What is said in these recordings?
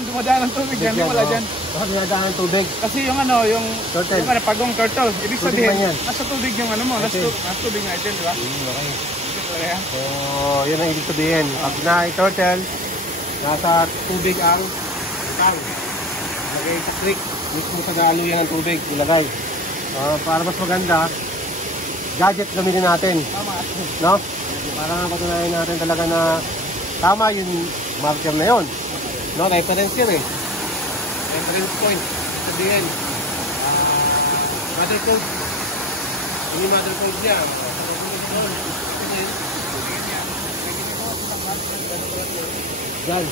naman dumadaan ng tubig dyan, wala dyan. Bakit dumadaan ng tubig? Kasi yung ano, yung pagong turtle. Ibig sabihin, nasa tubig yung ano mo, nasa tubig nga dyan, di ba? Okay. So, yun ang ibig sabihin. Pag na-turtle, nasa tubig ang tang. Ilagay sa creek, mismo sa daluyan ng tubig, ilagay. Para mas maganda, gadget gamitin natin. Tama. No? Para patunayan natin talaga na tama yung marker na yun. No, reference yun eh. Reference point. Sabihin. Mother code. Ini mother code niya. Yan.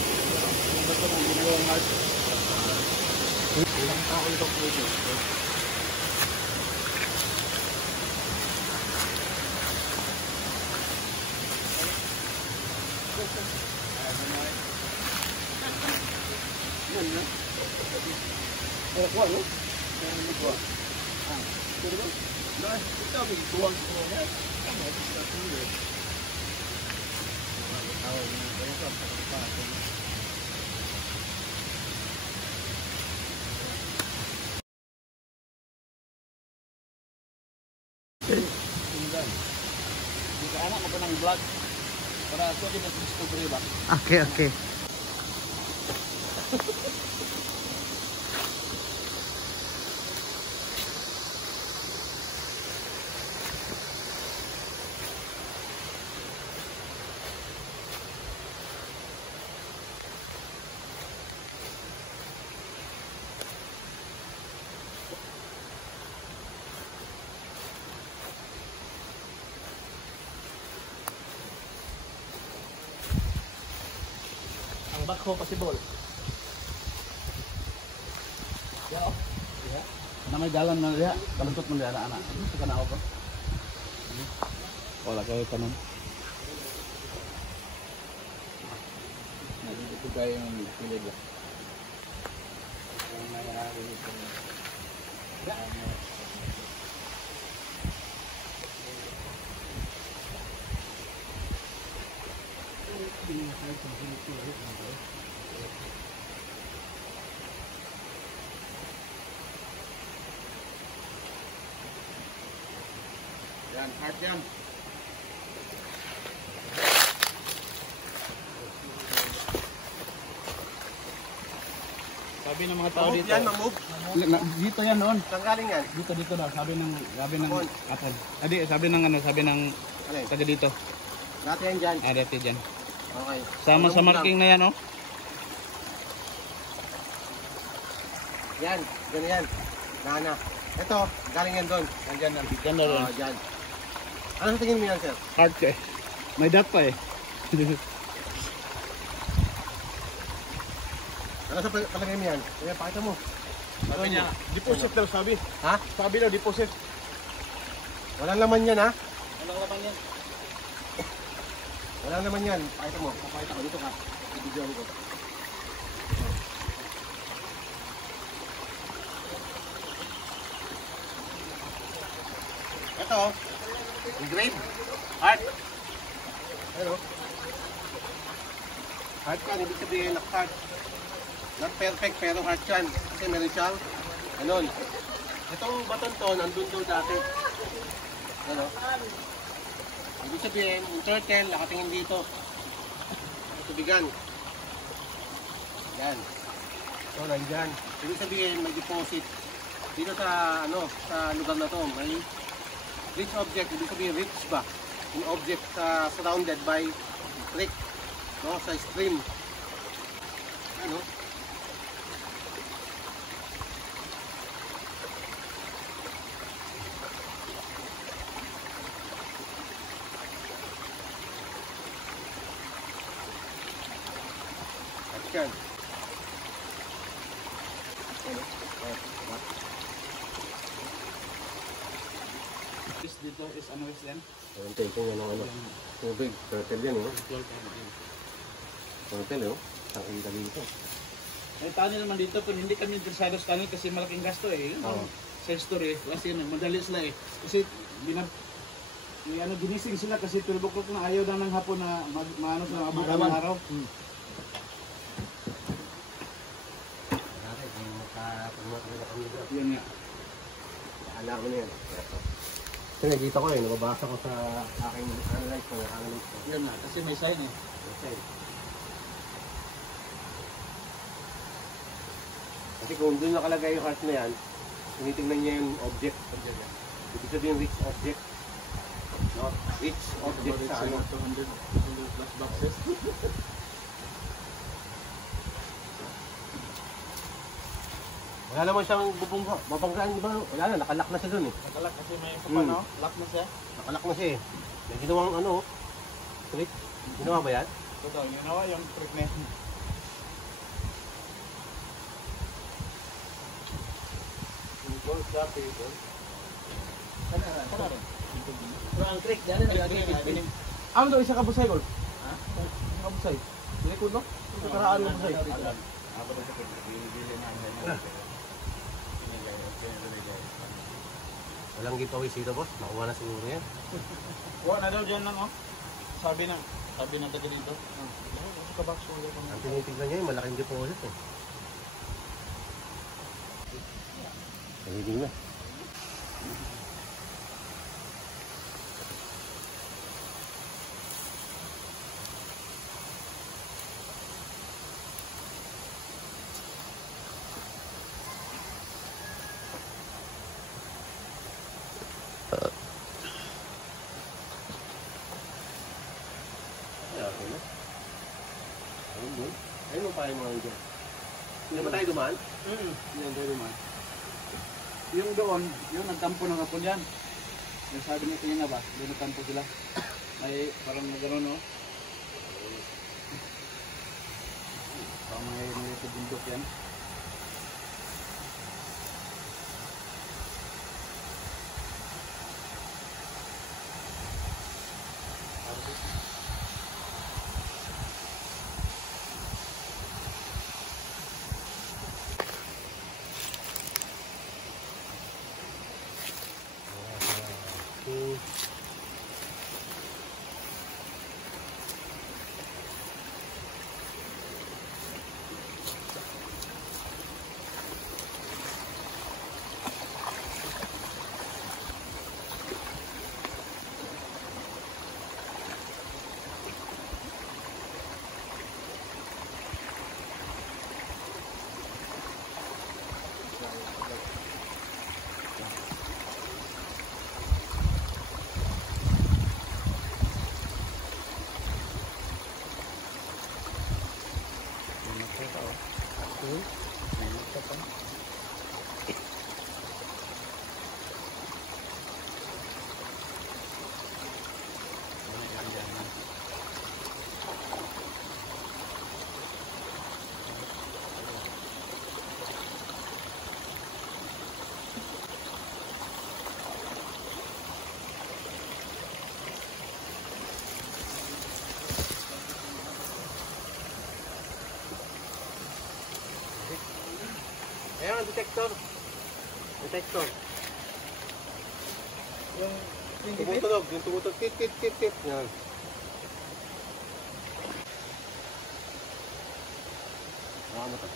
Anak ko pa ng vlog para so din sa discovery ba? Okay, okay. Bakho possible. Ya, oh. Ya. Namay dalan na diha, kalutot man diha ana. Sa kanao ko. Wala kay tanom. Ito kay yung pilid. Ya. Yan, hard yan. Sabi ng mga tao dito. Yan, mamove. Dito yan noon. Saan galing yan? Dito daw, sabi ng apon. Adi, sabi ng taga dito. Dati yan dyan. Dati dyan. Okay. Sama sa marking na yan, oh. Yan, ganyan. Nana. Ito, galing yan doon. Nandyan na. Dyan na rin. Dyan. Ano sa tingin mo yan, sir? Hard ka eh. May dot pa eh. Ano sa palagay mo yan? Kaya pakita mo. Sabi niya, deposit daw sabi. Ha? Sabi daw, deposit. Walang laman yan, ha? Walang laman yan. Walang laman yan. Pakita mo. Pakita ko. Dito ka. I-video ko. Ito. Engrave. Heart. Ano? Heart yan. Ibig sabihin na heart. Not perfect pero heart yan. Kasi meron siyang ganon. Itong baton to, nandun to dati. Ano? Ibig sabihin, yung turtle, nakatingin dito. Tubigan. Yan. So, nandyan. Ibig sabihin, may deposit. Dito sa, sa lugar na to, may rich object. Ibig sabihin, rich ba? Yung object surrounded by creek. No? Sa stream. Ano? Yan. Dito is ano is yan? Ang taking yan ng tubig. Turtle yan, eh. Turtle, eh. Nakikita dito. May tunnel naman dito, pero hindi kami interesado sa tunnel kasi malaking gasto eh. Sa story, kasi madali sila eh. Kasi ginising sila kasi 12 o'clock na ayaw na ng hapon na maano sa abutan ng araw. Kasi nakikita ko eh, nababasa ko sa aking analyze ko. Yan na, kasi may sign eh. Okay. Kasi kung doon nakalagay yung heart na yan, tinitingnan niya yung object. Ibig sabihin rich object. No? Rich object sa ano. 200 plus boxes. Wala naman siyang mabanggaan, di ba? Wala na, nakalak na siya doon eh. Nakalak kasi may paano, lock na siya. Nakalak na siya eh. May ginawang ano, trick. Ginawa ba yan? Totoo, ginawa yung trick na yun. Kana rin. Pero ang trick, dali na. Ano daw isa ka busay, Gol? Ha? Isa ka busay. Likod no? Ito karaan mo busay. Walang giveaway sila boss, nakuha na siguro yan. Kuha na daw dyan lang oh. Sabi ng taga dito. Sa box mo daw. Ang tinitignan niya yung malaking deposit eh. Nagiging na. Ayun mo pa yung mga dyan. Hindi ba tayo dumaan? Yan tayo naman. Yung doon, yung nagtampo ng hapon yan. Yung sabi niya tingin na ba, doon nagtampo sila. May parang nagano no? Parang may bundok yan. Ayan, detector. Detector. Yung Tumutunog, yung tumutunog. Tip, tip, tip, tip. Yan. Ano to?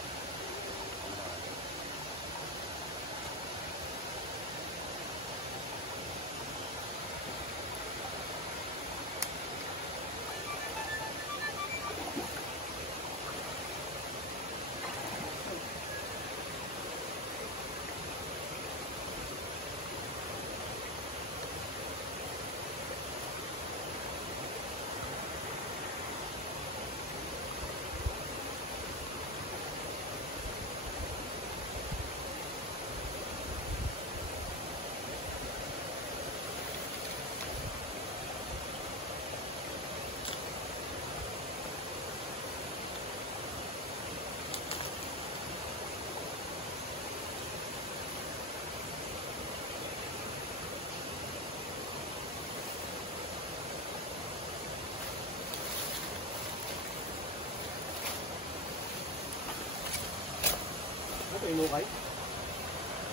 Inukay?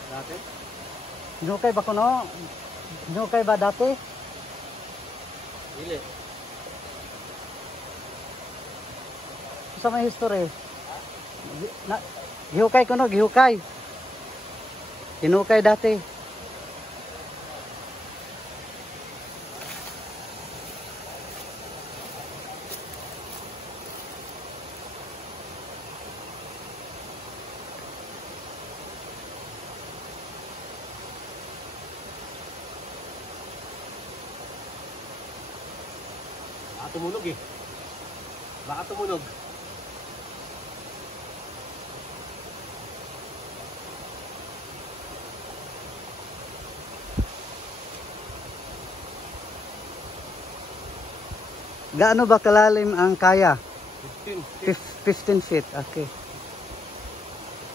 Dati? Hinukay ba kuno? Hinukay ba dati? dili. Sa may history. Gihukay kuno, gihukay. Hinukay dati. Baka tumunog eh. Baka tumunog. Gaano ba kalalim ang kaya? 15 feet. 15 feet. Okay.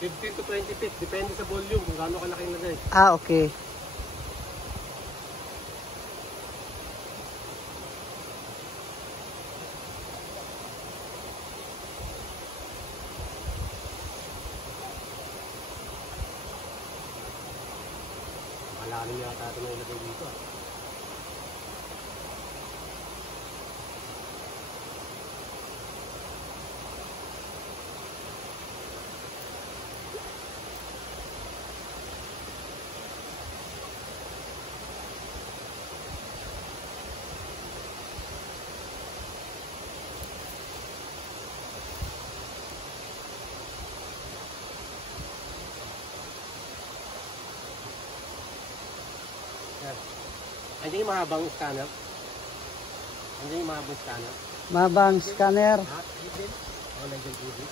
15 to 20 feet. Depende sa volume kung gaano kalaki yung lagay. Ah, okay. Malalim yata ito na ilagay dito. Andiyan yung mahabang scanner. Andiyan yung mahabang scanner. Mabang scanner. Ha? Gilid? Oo, nandiyan gilid.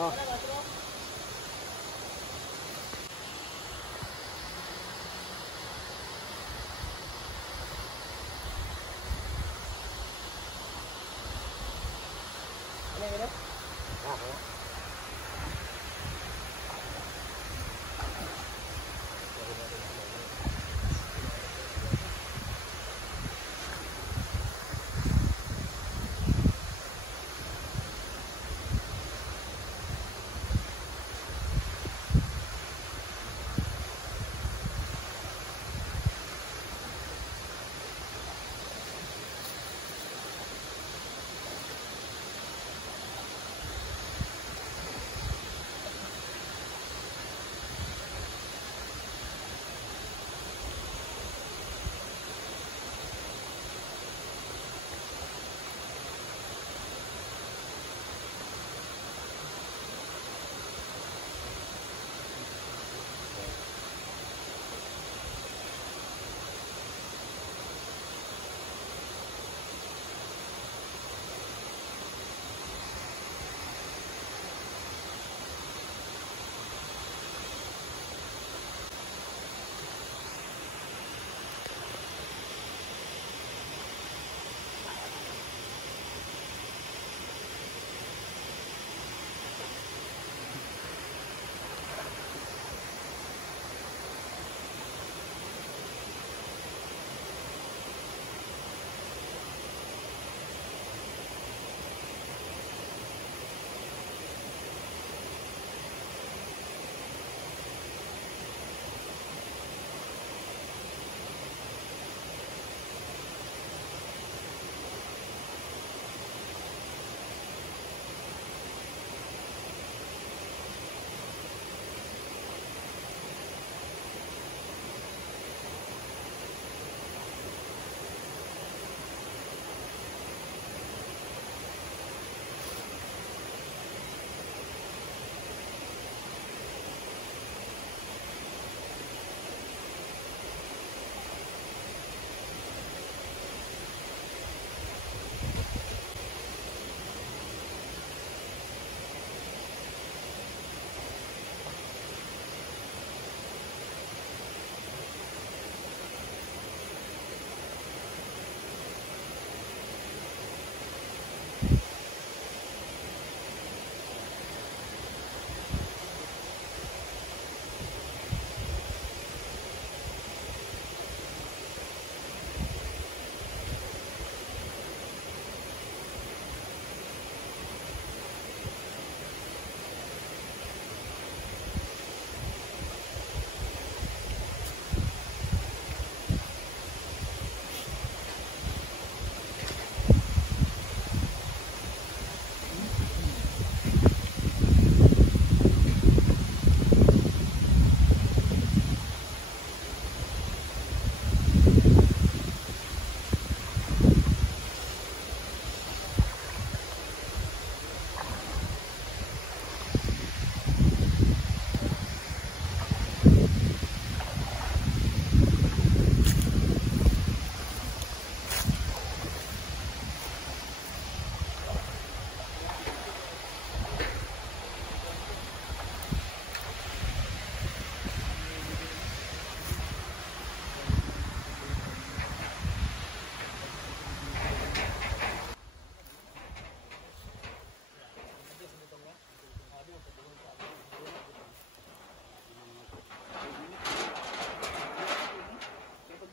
Oh. Ano yun? Ako.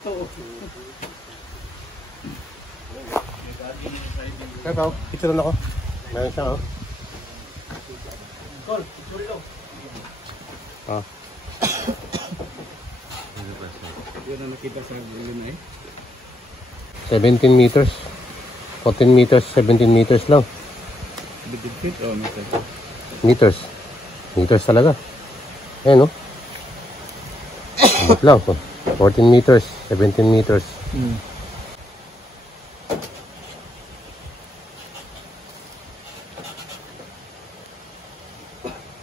Oo. Ikaw, picture ako. Meron siya, oh. Col, picture daw. Ah. Yun na nakita sa gulo na eh. 17 meters. 14 meters, 17 meters lang. Bigit feet o meter? Meters. Meters talaga. Ayan, no? Abot lang. 14 meters, 17 meters.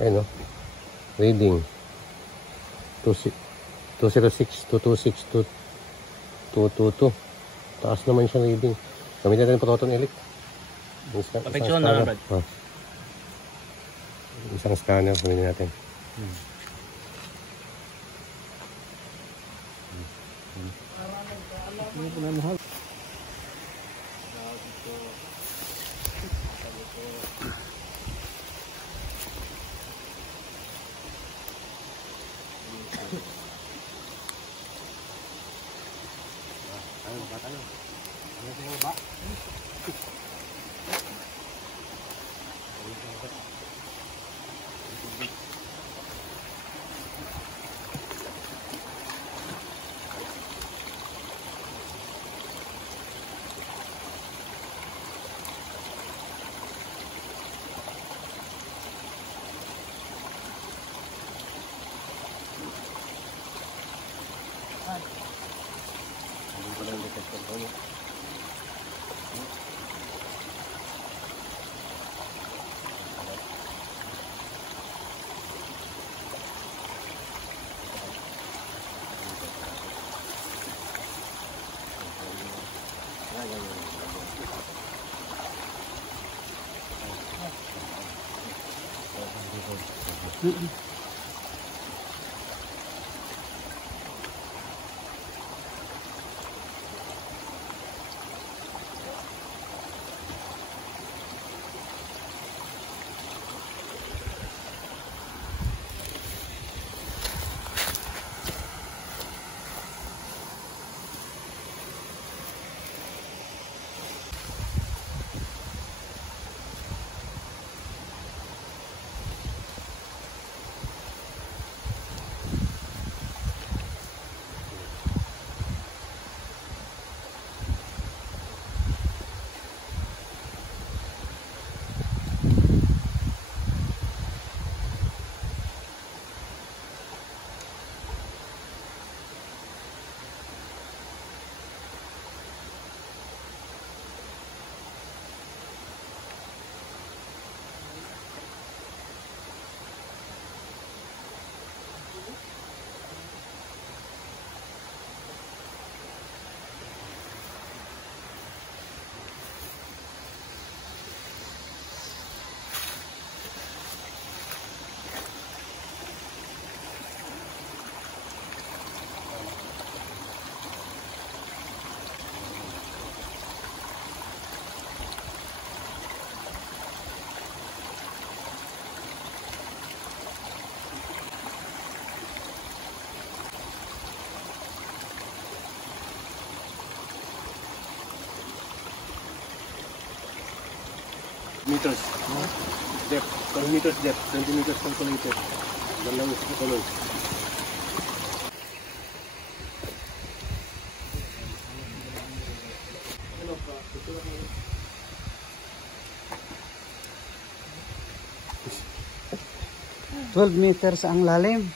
Ayan, no? Reading. 206, 226, 222. Taas naman siyang reading. Gamitin natin proton elect. Protection na, Brad. Isang scanner, gamitin natin. Meters. Depth. 12 meters depth. 20 meters calculated. Dalawang tuloy. $12 meters ang lalim.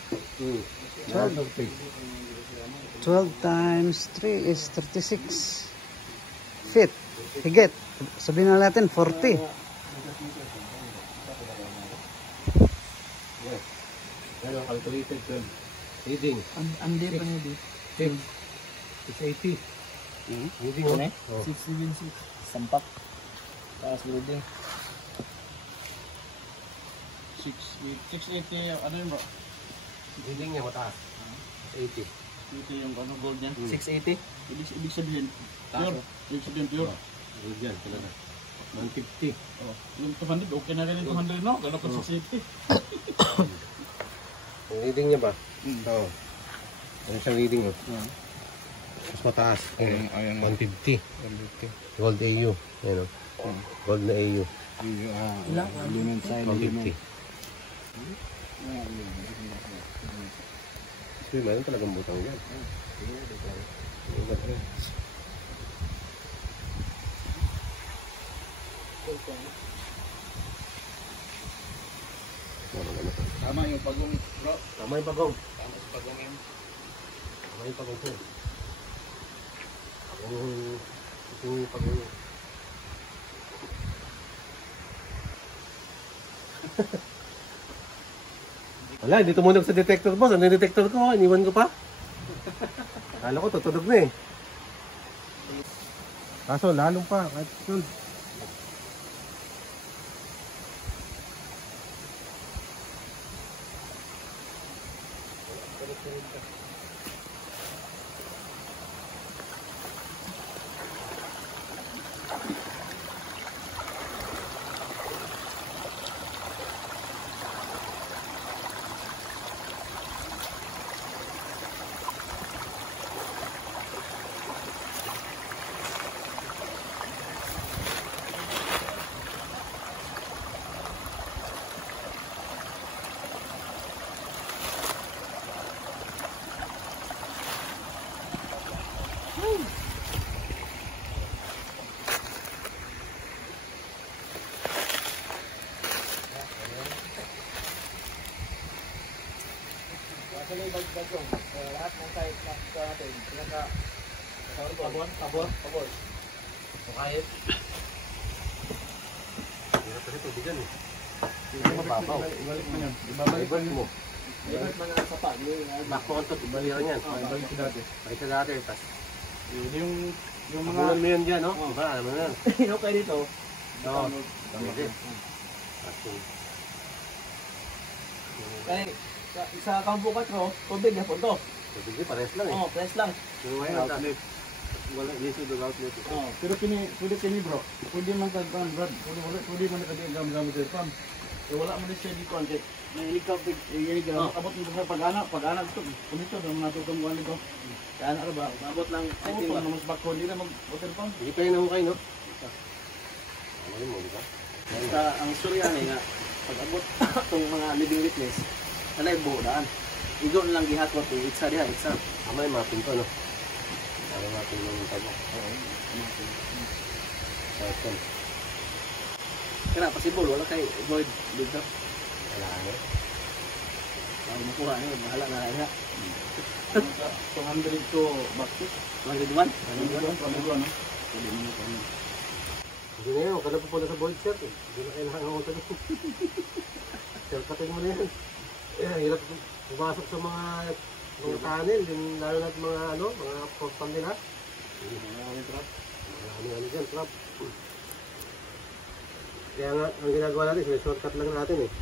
12 times 3 is 36 feet. Higit. Sabihin na natin 40. Ano, calculated 12. Reading. Andi pa niya dito. 680. Reading, oh. 676. Sampak. Taas reading. 680, ano yun bro? Reading niya mataas. 80. Ito yung ano, gold yan. 680. Ibig sabihin, pure. Ibig sabihin pure. Reading talaga. 150. Oh, yung 200, okay na rin yung 200 no? Gano'n pa 680. Ang reading niya ba? Oo. Ano siyang reading, oh? Mas mataas. Ayan, ayan. 150. 150. Gold AU. Ayan o. Gold na AU. Element sign, 150. So, mayroon talagang butang yan. Tama yung pagong bro. Tama yung pagong. Tama yung pagong yun. Tama yung pagong ko. Yung pagong. Wala, hindi tumunog sa detector boss. Ano yung detector ko? Iniwan ko pa. Kala ko tutunog na eh. Kaso lalong pa. Kahit yun. Actually, bagong. Lahat ng site na natin. Pabor. So, kahit. Hirap kasi tubigan eh. Mababaw. Ibalik mo yan. Ibabalik mo. Ibalik mo na sa pa. Bakbo ang to, ibaliran yan. Ibalik ko dati. Bakit sa dati, tas Yung mga... Bulan mo yan dyan, no? Diba, alam mo na yan. Yung kayo dito. Oo. Pwede. Kaya sa kampo 4, tubig na po to. Pwede, pares lang eh. Oo, press lang. Yung ngayon, Outlet. wala, dito do outlet. Oh, pero pwede bro. Pwede man tagpan, Brad. Pwede man gam-gam sa pam. So wala man siya dito ang may helicopter, abot mo sa pag-ana ito. Kumito daw natutong kuan dito. Kaya na ba? Abot lang I think mas bako hindi na mag-hotel pam. Hindi pa yun hukay, no? Ano yun mo, di ba? Sa ang istorya nga pag-abot tong mga living witness, alay buo daan. Igo na lang gihatwa to, itsa diha, itsa. Tama yung mapin to, no? Tama yung mapin ng tabo. Cycle. Kaya possible wala kay void dito. Wala, no? Ang makuha niyo, bahala na iha. 200 to bakit? 101. Pamilya no. Hindi na yun, kada pupunta sa board set eh. Hindi na kailangan ng hotel. Self-cutting mo na yan. Hirap pumasok sa mga tunnel, lalo na mga mga portal nila. Ano dyan, trap. Kaya nga, ang ginagawa natin, shortcut lang natin eh.